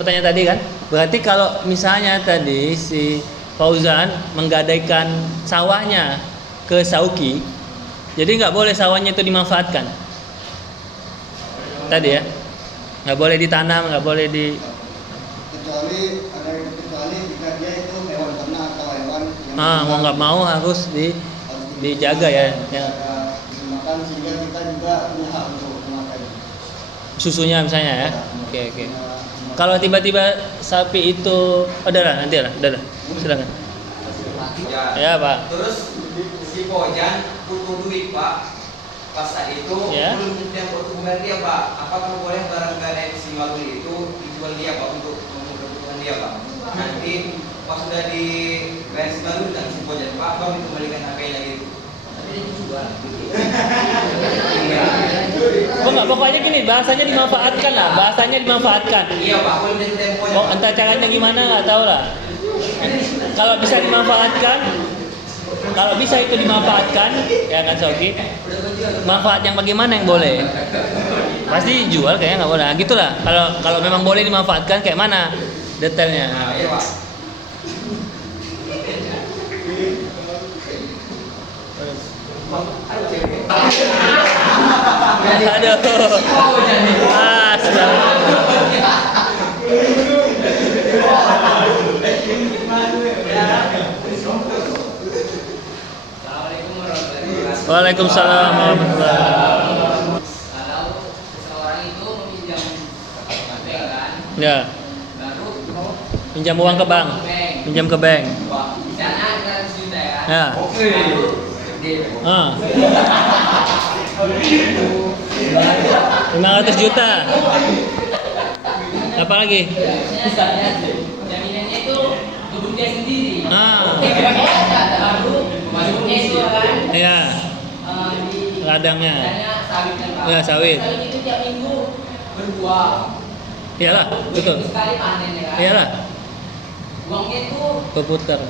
Pertanyaan tadi kan, berarti kalau misalnya tadi si Fauzan menggadaikan sawahnya ke Sauki, jadi nggak boleh sawahnya itu dimanfaatkan. Tadi ya, nggak boleh ditanam, nggak boleh di. Kecuali jika dia itu hewan ternak atau hewan yang Mau nggak mau harus dijaga ya. dimakan, sehingga kita juga punya hak untuk memakai Susunya misalnya ya. Oke. Kalau tiba-tiba sapi itu, udah lah, silakan. Ya Pak. Terus si Pojan butuh duit Pak. Pas saat itu Ya. belum kemudian kebutuhan dia Pak. Apakah boleh barang gadai si Maluli itu dijual dia Pak untuk kebutuhan dia Pak? Nanti pas sudah dibayar si Maluli dan si Pojan Pak, baru dikembalikan HP-nya gitu. Tapi dia jual. Pokoknya gini, bahasanya dimanfaatkan lah, Iya Pak, boleh dari tempo. Entah caranya gimana nggak tahu lah. Kalau bisa dimanfaatkan, kalau bisa itu dimanfaatkan, ya kan Soki? Manfaat yang bagaimana yang boleh? Pasti jual kayaknya nggak boleh. Nah, gitulah. Kalau memang boleh dimanfaatkan, kayak mana detailnya? Nah, iya Pak. Aduh. Waalaikumsalam warahmatullahi wabarakatuh. Kalau seseorang itu meminjam HP kan, Ya, baru pinjam uang ke bank. Pinjam ke bank. di sana 100 juta ya. Ya. Baru Ah. 500 juta. Apa lagi? jaminannya itu kebun dia sendiri. Ah. Baru masuknya itu kan Ya, di ladangnya. misalnya sawit kan Pak. Ya, sawit. Kalau itu tiap minggu berbuah. Iyalah, betul. Minggu sekali panen ya kan. Iyalah, Uangnya itu berputar.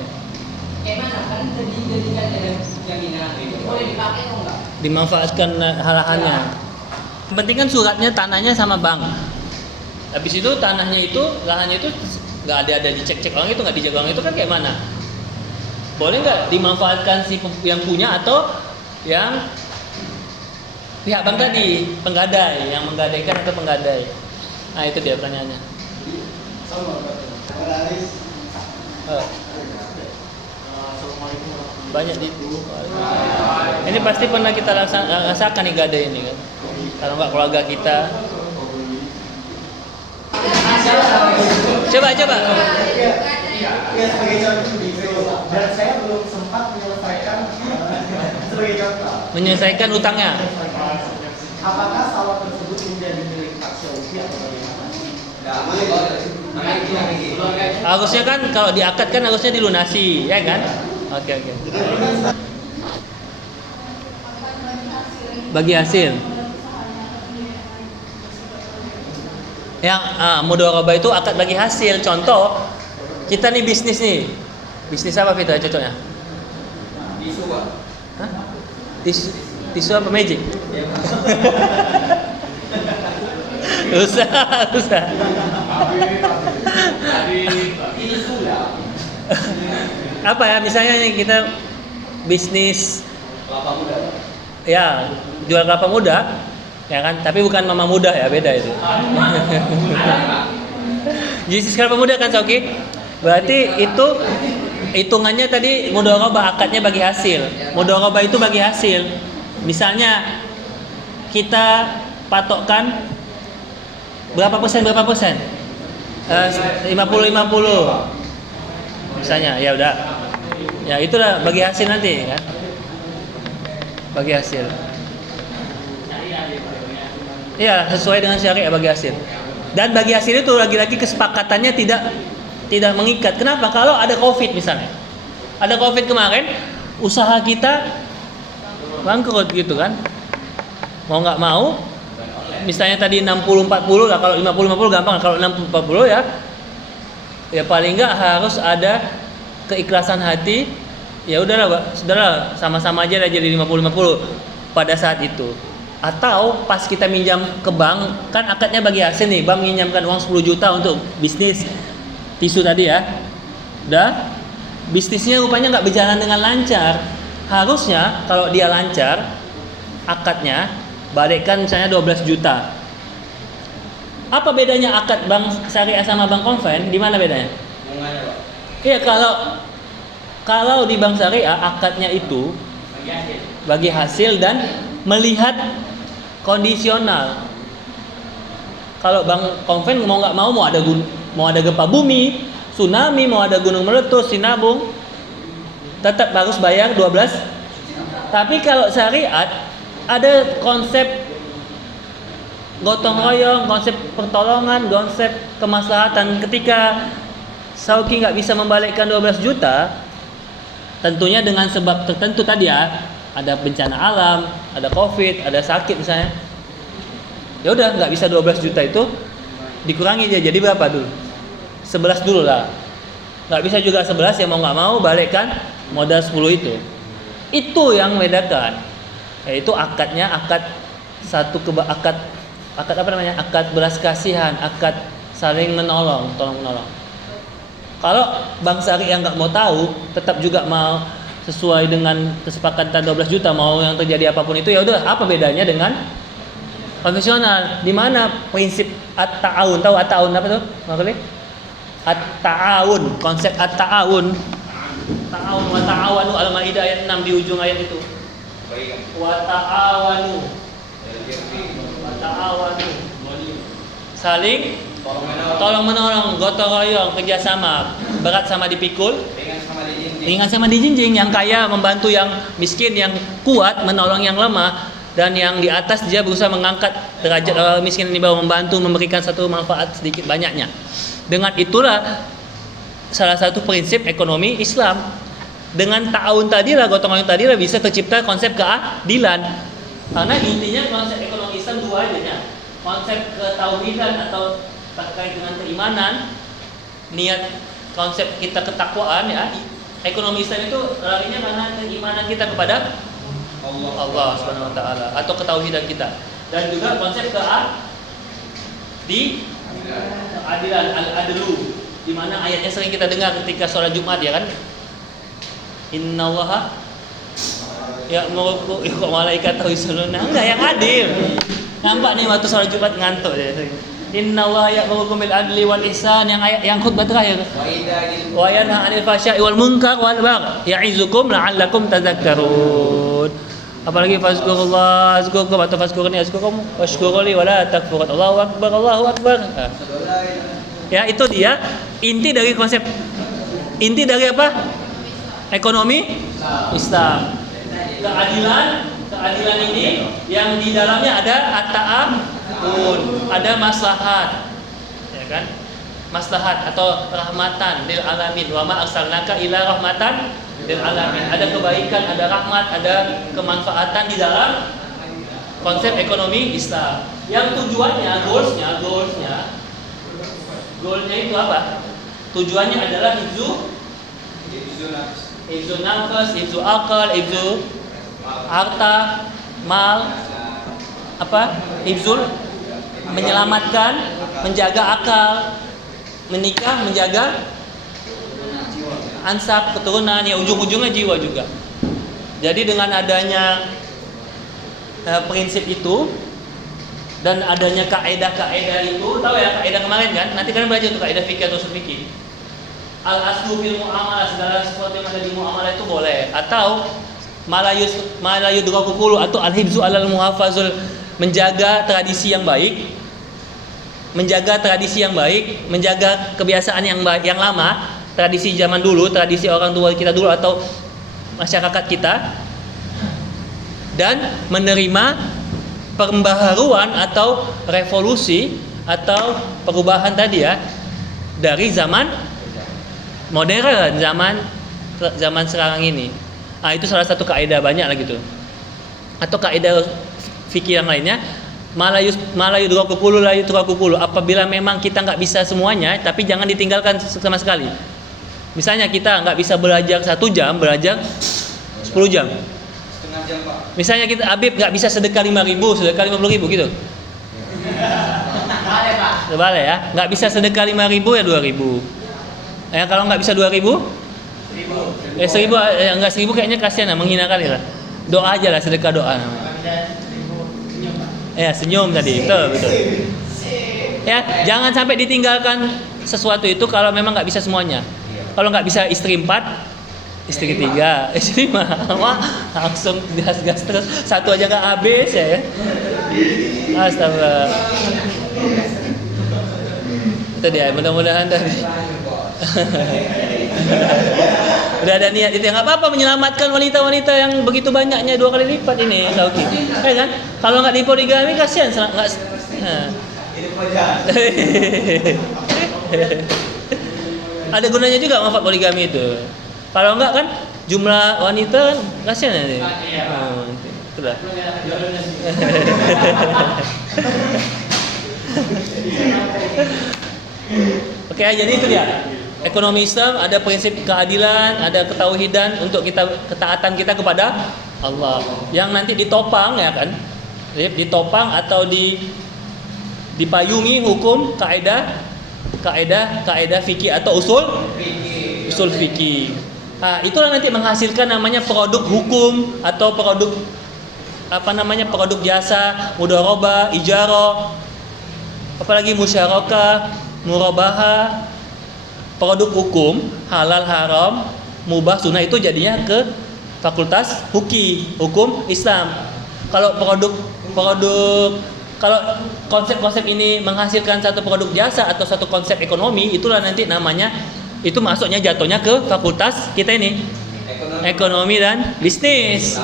kayak mana kan dijadikan dengan jaminan itu boleh dipakai atau enggak? Dimanfaatkan lahannya. Yang penting kan suratnya tanahnya sama bank. Habis itu tanahnya itu, lahannya itu nggak ada dicek-cek orang itu, nggak dijaga orang itu kan kayak mana? Boleh nggak dimanfaatkan si yang punya atau yang pihak bank tadi, penggadai, yang menggadaikan atau penggadai? Nah itu dia pertanyaannya. Banyak di ini pasti pernah kita rasakan nih gadai ini kan. Kalau nggak keluarga kita. Coba. Iya, sebagai contoh gitu. Dan saya belum sempat menyelesaikan sebagai contoh. Menyelesaikan utangnya. Apakah sawah tersebut menjadi milik Pak Syauki atau bagaimana? Harusnya kan kalau diakad kan harusnya dilunasi, ya kan? Oke. Bagi hasil. Yang mudharabah itu akad bagi hasil. Contoh, kita nih bisnis nih. Bisnis apa Vito cocoknya? Tisu Pak. Hah? Tisu apa magic? Usah. Apa ya, misalnya nih kita bisnis Kelapa muda. ya jual kelapa muda, ya kan? Tapi bukan mama muda ya, beda itu. Bisnis kelapa muda kan Soki? Berarti itu hitungannya tadi mudharabah, akadnya bagi hasil. Mudharabah itu bagi hasil. Misalnya kita patokkan berapa persen? 50-50 misalnya, ya udah, ya itulah bagi hasil nanti kan, bagi hasil, ya sesuai dengan syariat bagi hasil. Dan bagi hasil itu lagi-lagi kesepakatannya tidak mengikat. Kenapa? Kalau ada COVID misalnya, ada COVID kemarin, usaha kita bangkrut gitu kan, mau nggak mau, misalnya tadi 60-40 lah, kalau 50-50 gampang, kalau 60-40 ya paling nggak harus ada keikhlasan hati. Ya udahlah, saudara, sama-sama aja lah jadi 50-50 pada saat itu. Atau pas kita minjam ke bank, kan akadnya bagi hasil nih, bank minjamkan uang 10 juta untuk bisnis tisu tadi ya. Udah, bisnisnya rupanya nggak berjalan dengan lancar. Harusnya kalau dia lancar, akadnya balikkan misalnya 12 juta. Apa bedanya akad bank syariah sama bank konven? Di mana bedanya? Bunganya Pak. Iya, kalau di bank syariah akadnya itu bagi hasil dan melihat kondisional. Kalau bank konven mau nggak mau ada gempa bumi, tsunami, mau ada gunung meletus, sinabung, tetap harus bayar 12. Tapi kalau syariat ada konsep gotong royong, konsep pertolongan, konsep kemaslahatan. Ketika Sauki nggak bisa membalikkan 12 juta, tentunya dengan sebab tertentu tadi ya, ada bencana alam, ada covid, ada sakit misalnya. Ya udah nggak bisa 12 juta itu dikurangi aja, jadi berapa dulu? 11 dulu lah. Nggak bisa juga 11, ya mau nggak mau balikkan modal 10 itu. Itu yang membedakan. Yaitu akadnya akad akad apa namanya? Akad belas kasihan, akad saling menolong, tolong menolong. Kalau bank syariah nggak mau tahu, tetap juga mau sesuai dengan kesepakatan 12 juta, mau yang terjadi apapun itu, ya udah, apa bedanya dengan konvensional? Di mana prinsip at-ta'awun? Tahu at-ta'awun apa tuh? Makanya at-ta'awun, konsep at-ta'awun. Ta'awun wa ta'awanu Al-Maidah ayat 6 di ujung ayat itu. Baik. Wa ta'awanu. Jadi Wa ta'awanu. Saling tolong menolong, gotong royong, kerjasama, berat sama dipikul, ringan sama dijinjing. ringan sama dijinjing. Yang kaya membantu yang miskin, yang kuat menolong yang lemah, dan yang di atas dia berusaha mengangkat derajat orang miskin di bawah, membantu memberikan satu manfaat sedikit banyaknya. Dengan itulah salah satu prinsip ekonomi Islam. Dengan ta'awun tadilah, gotong royong tadilah bisa tercipta konsep keadilan. Karena intinya konsep ekonomi Islam dua aja ya. Konsep ketauhidan atau terkait dengan keimanan, niat konsep kita ketakwaan ya. Ekonomi Islam itu larinya karena keimanan kita kepada Allah Subhanahu wa taala atau ketauhidan kita. Dan juga konsep keadilan al-adlu, di mana ayatnya sering kita dengar ketika sholat Jumat ya kan. Innallaha ya'muru bil malaikati yusoluna. Enggak, yang adil. Nampak nih waktu sholat Jumat ngantuk ya. Innallaha ya'muru bil adli wal ihsan, yang ayat yang khutbah terakhir. Wa yanha 'anil fahsya'i wal munkar wal baghi ya'izukum la'allakum tadhakkarun. Apalagi fazkurullah azkurkum atau fazkurni azkurkum washkuruli wala takfurun. Allahu akbar, Allahu akbar. Ya, itu dia inti dari konsep, inti dari apa? Ekonomi Islam. Keadilan ini yang di dalamnya ada at-ta'awun, ada maslahat, ya kan? Maslahat atau rahmatan lil alamin. Wa ma arsalnaka illa rahmatan lil alamin. Ada kebaikan, ada rahmat, ada kemanfaatan di dalam konsep ekonomi Islam. Yang tujuannya, goalnya itu apa? Tujuannya adalah hifzu nafas, hifzu akal, hifzu harta, mal, apa? Hifzul, menyelamatkan, menjaga akal, menikah, menjaga ansab, keturunan, ya ujung-ujungnya jiwa juga. Jadi dengan adanya prinsip itu dan adanya kaidah-kaidah itu, tahu ya kaidah kemarin kan? Nanti kalian belajar tuh kaidah fikih atau usul fikih. Al-aslu fil muamalah, segala sesuatu yang ada di muamalah itu boleh, atau malayudraku qulu, atau al-hibzu alal muhafazul, menjaga tradisi yang baik, menjaga kebiasaan yang baik, yang lama, tradisi zaman dulu, tradisi orang tua kita dulu atau masyarakat kita, dan menerima pembaharuan atau revolusi atau perubahan tadi ya dari zaman modern, zaman sekarang ini. Itu salah satu kaidah, banyak lagi tuh. Atau kaidah fikih yang lainnya, malayudraku qulu la yudraku qulu. Apabila memang kita nggak bisa semuanya, tapi jangan ditinggalkan sama sekali. Misalnya kita nggak bisa belajar 1 jam, belajar 10 jam. setengah jam Pak. Misalnya kita Habib nggak bisa sedekah 5.000, sedekah 50.000 gitu. Boleh Pak. Boleh ya, nggak bisa sedekah 5.000 ya 2.000. Ya kalau nggak bisa 2.000, 1.000 ya nggak 1.000 kayaknya kasihan lah, menghina kali lah. Doa aja lah, sedekah doa namanya. Ya senyum tadi, betul. Ya jangan sampai ditinggalkan sesuatu itu kalau memang nggak bisa semuanya. Kalau nggak bisa istri 4, istri 3, istri 5, langsung gas terus, satu aja nggak habis ya. Astagfirullah. Itu dia, mudah-mudahan tadi udah ada niat itu, ya nggak apa-apa menyelamatkan wanita-wanita yang begitu banyaknya 2 kali lipat ini Sauki, ya kan? Kalau nggak dipoligami kasihan, nggak. Ada gunanya juga manfaat poligami itu. Kalau enggak kan jumlah wanita kan kasihan nanti. Itulah. Oke, jadi itu dia. Ekonomi Islam ada prinsip keadilan, ada ketauhidan untuk ketaatan kita kepada Allah. Yang nanti ditopang ya kan? Ditopang atau dipayungi hukum kaidah fikih atau usul fikih. Nah, itulah nanti menghasilkan namanya produk hukum atau produk produk jasa, mudharabah, ijarah, apalagi musyarakah, murabahah, produk hukum, halal haram, mubah sunnah itu jadinya ke fakultas hukum Islam. Kalau kalau konsep-konsep ini menghasilkan satu produk jasa atau satu konsep ekonomi, itulah nanti namanya, itu masuknya jatuhnya ke fakultas kita ini, ekonomi dan bisnis.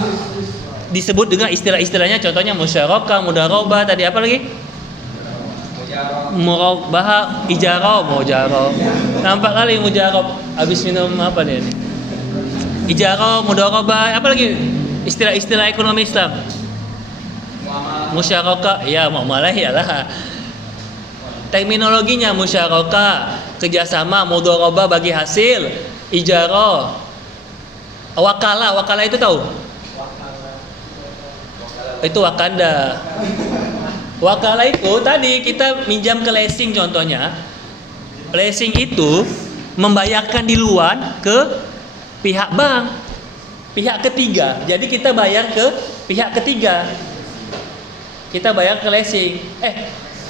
Disebut dengan istilah-istilahnya, contohnya musyarakah, mudharabah, tadi apa lagi? Murabahah, ijarah, mujarah. Nampak kali mujarah habis minum apa nih ini? Ijarah, mudharabah, apa lagi? Istilah-istilah ekonomi Islam. Musyarakah, ya muamalah iyalah. Terminologinya musyarakah, kerjasama, mudharabah bagi hasil, ijarah, wakalah itu tahu? Itu wakanda. Wakalah itu tadi kita minjam ke leasing contohnya. Leasing itu membayarkan di luar ke pihak bank, pihak ketiga. Jadi kita bayar ke pihak ketiga. Kita bayar ke leasing.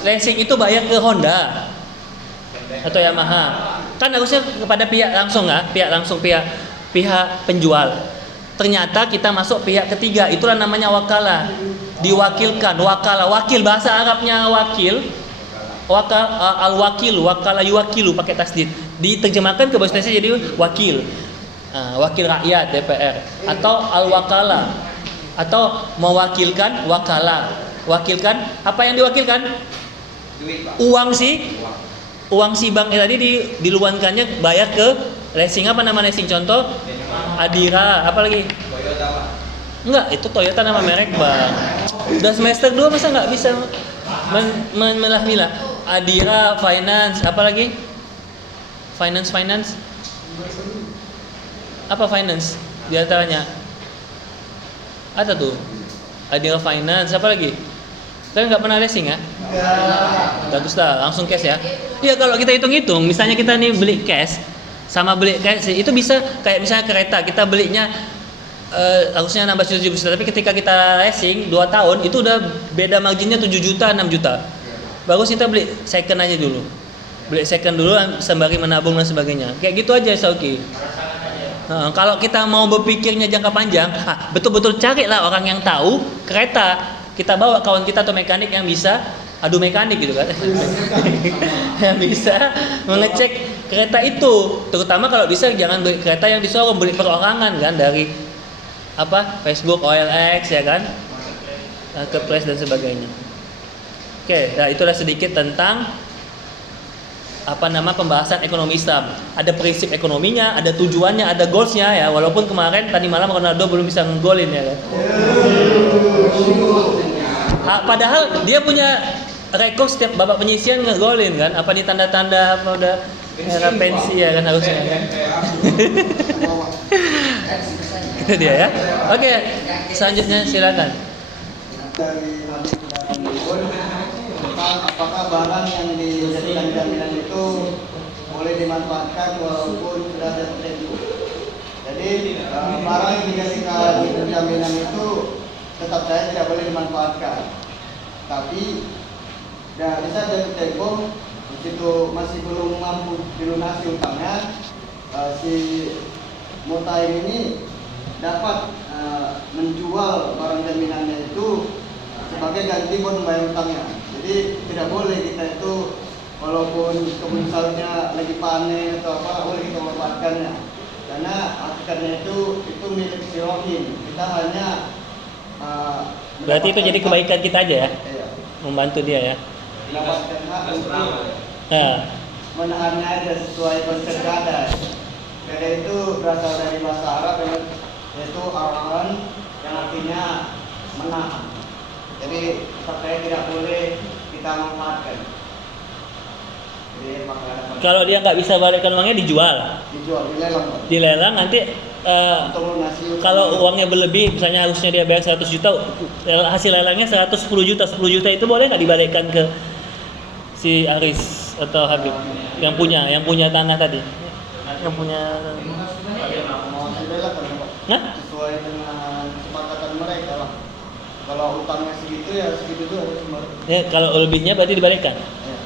Leasing itu bayar ke Honda atau Yamaha. Kan harusnya kepada pihak langsung pihak penjual. Ternyata kita masuk pihak ketiga, itulah namanya wakalah. Diwakilkan, wakil bahasa Arabnya wakil. Al-wakil, wakala yuwakilu pakai tasdid. Diterjemahkan ke bahasa Indonesia jadi wakil. Wakil rakyat DPR atau al-wakala atau mewakilkan wakala. Wakilkan, apa yang diwakilkan? Duit Pak. Uang si bank tadi diluankannya bayar ke leasing. Apa nama leasing? Contoh Adira, apa lagi? Toyota Pak. Enggak, itu Toyota nama merek bang. Udah semester 2 masa nggak bisa memilah-milah. Adira Finance, apa lagi? Finance. Apa finance? Di antaranya ada tuh Adira Finance, apa lagi? Kalian nggak pernah leasing ya? Bagus lah, langsung cash ya. Iya, kalau kita hitung-hitung, misalnya kita nih beli cash sama beli cash itu bisa kayak misalnya kereta, kita belinya harusnya nambah 7 juta, tapi ketika kita leasing 2 tahun itu udah beda marginnya 7 juta, 6 juta. Bagus kita beli second aja dulu. Beli second dulu sembari menabung dan sebagainya. Kayak gitu aja Sauki. Kalau kita mau berpikirnya jangka panjang, betul-betul carilah orang yang tahu kereta. Kita bawa kawan kita atau mekanik yang bisa adu mekanik gitu kan. Yang bisa mengecek kereta itu. Terutama kalau bisa jangan beli kereta yang di showroom, beli perorangan kan dari Facebook, OLX ya kan, Marketplace dan sebagainya. Oke, nah itulah sedikit tentang pembahasan ekonomi Islam. Ada prinsip ekonominya, ada tujuannya, ada goalsnya ya. Walaupun kemarin tadi malam Ronaldo belum bisa ngegolin ya kan. Padahal dia punya rekor setiap babak penyisian ngegolin kan. Apa nih tanda-tanda udah era pensi ya kan harusnya kan. Itu dia ya. Oke, selanjutnya silakan. Dari Habib dan Bun tentang apakah barang yang dijadikan jaminan itu boleh dimanfaatkan walaupun sudah ada tertentu. Jadi barang yang dijadikan jaminan itu tetap saja tidak boleh dimanfaatkan. Tapi dari saja Tempo itu masih belum mampu dilunasi utangnya, si Mutaim ini dapat menjual barang jaminannya itu sebagai ganti buat membayar utangnya. Jadi tidak boleh kita itu walaupun kebun sawitnya lagi panen atau apa boleh kita manfaatkannya, karena hakikatnya itu milik si Rohim. Kita hanya Berarti itu jadi kebaikan kita aja ya, iya, membantu dia ya. mendapatkan hak untuk Nah, menahannya aja sesuai konsep gada. Gada itu berasal dari bahasa Arab yaitu arahan yang artinya menahan. Jadi terkait tidak boleh kita manfaatkan. Jadi maka kalau dia nggak bisa balikkan uangnya dijual, dijual, dilelang, Pak. dilelang nanti Untuk melunasi utang. kalau uangnya berlebih, misalnya harusnya dia bayar 100 juta, hasil lelangnya 110 juta, 10 juta itu boleh nggak dibalikkan ke si Aris atau Habib yang punya tanah tadi, yang punya, Mau dilelang kan, Pak? nah? Sesuai dengan kesepakatan mereka lah. Kalau utangnya segitu ya segitu tuh harus kembali. Ya, kalau lebihnya berarti dibalikkan. Ya.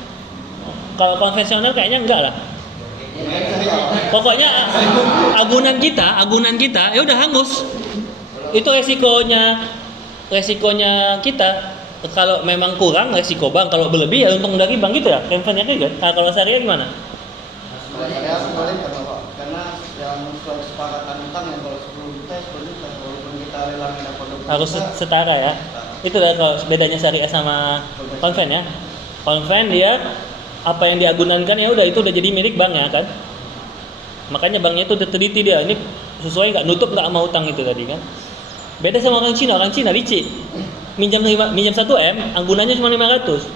Kalau konvensional kayaknya enggak lah. Pokoknya agunan kita ya udah hangus. Itu resikonya kita. Kalau memang kurang resiko bank, kalau berlebih ya untung dari bank gitu ya. Konvennya gitu. Nah, kalau syariah gimana? Saya kembali karena yang sesuai kesepakatan utang yang kalau 10 juta 10 juta walaupun kita lelang dapat 20 Harus juta. setara ya. Itu lah kalau bedanya syariah sama konven ya. Konven dia apa yang diagunankan ya udah itu udah jadi milik bank ya kan. Makanya banknya itu udah teliti dia ini sesuai nggak, nutup nggak sama utang itu tadi kan. Beda sama orang Cina licik. Minjam 1 M, anggunannya cuma 500.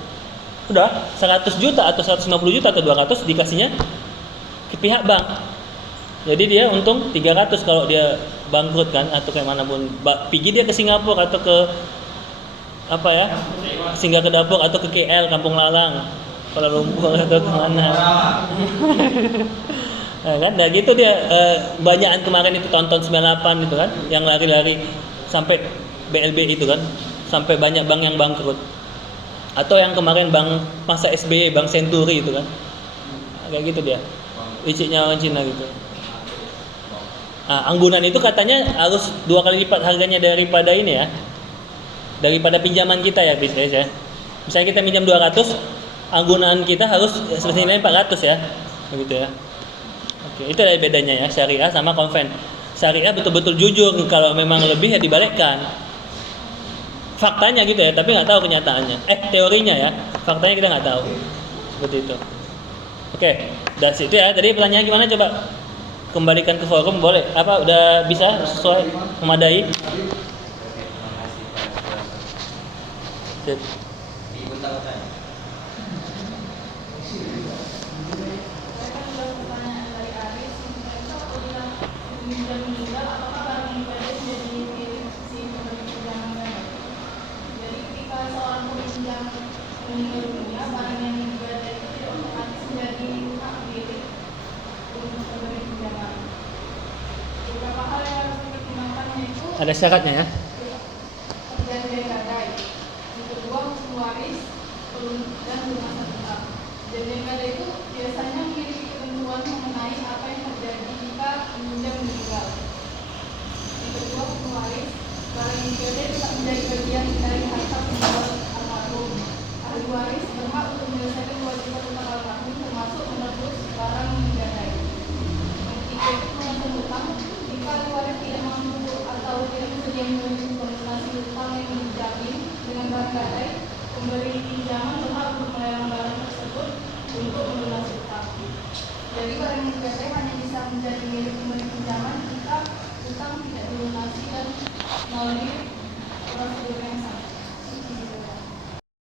Udah 100 juta atau 150 juta atau 200 dikasihnya ke pihak bank. Jadi dia untung 300 kalau dia bangkrut kan atau kayak manapun. Pergi dia ke Singapura atau ke apa ya? Singgah ke Dapur atau ke KL Kampung Lalang. Kuala Lumpur atau ke mana. Nah, kan dan gitu dia banyakan kemarin itu tonton 98 itu kan yang lari-lari sampai BLB itu kan sampai banyak bank yang bangkrut. Atau yang kemarin bank masa SBY, Bank Century itu kan. Kayak gitu dia. Liciknya orang Cina gitu. Nah, anggunan itu katanya harus 2 kali lipat harganya daripada ini ya. Daripada pinjaman kita ya bisnis ya. Misalnya kita minjam 200, anggunan kita harus senilai 400 ya. Begitu ya. Oke, itu ada bedanya ya syariah sama konven. Syariah betul-betul jujur, kalau memang lebih ya dibalikkan. Faktanya gitu ya, tapi nggak tahu kenyataannya. Teorinya ya, faktanya kita nggak tahu. Seperti itu. Oke, dari situ ya. Tadi pertanyaannya gimana coba? Kembalikan ke forum boleh? Apa udah bisa sesuai memadai? Sip. Ibu tahu saya. Ada syaratnya ya. Perjanjian gadai. Yang kedua hukum waris dan lunasan utang. Perjanjian gadai itu biasanya memiliki ketentuan mengenai apa yang terjadi jika peminjam meninggal. Yang kedua hukum waris. Barang yang digadai tetap menjadi bagian dari harta penjual almarhum. Ahli waris berhak untuk menyelesaikan kewajiban utang almarhum termasuk menebus barang yang digadai. Yang ketiga itu lunasan utang. Jika ahli waris tidak mampu atau tidak bersedia melunasi utang yang dijamin dengan barang gadai, pemberi pinjaman berhak untuk melelang barang tersebut untuk melunasi utang. Jadi barang yang digadai hanya bisa menjadi milik pemberi pinjaman jika utang tidak dilunasi dan melalui prosedur yang sama.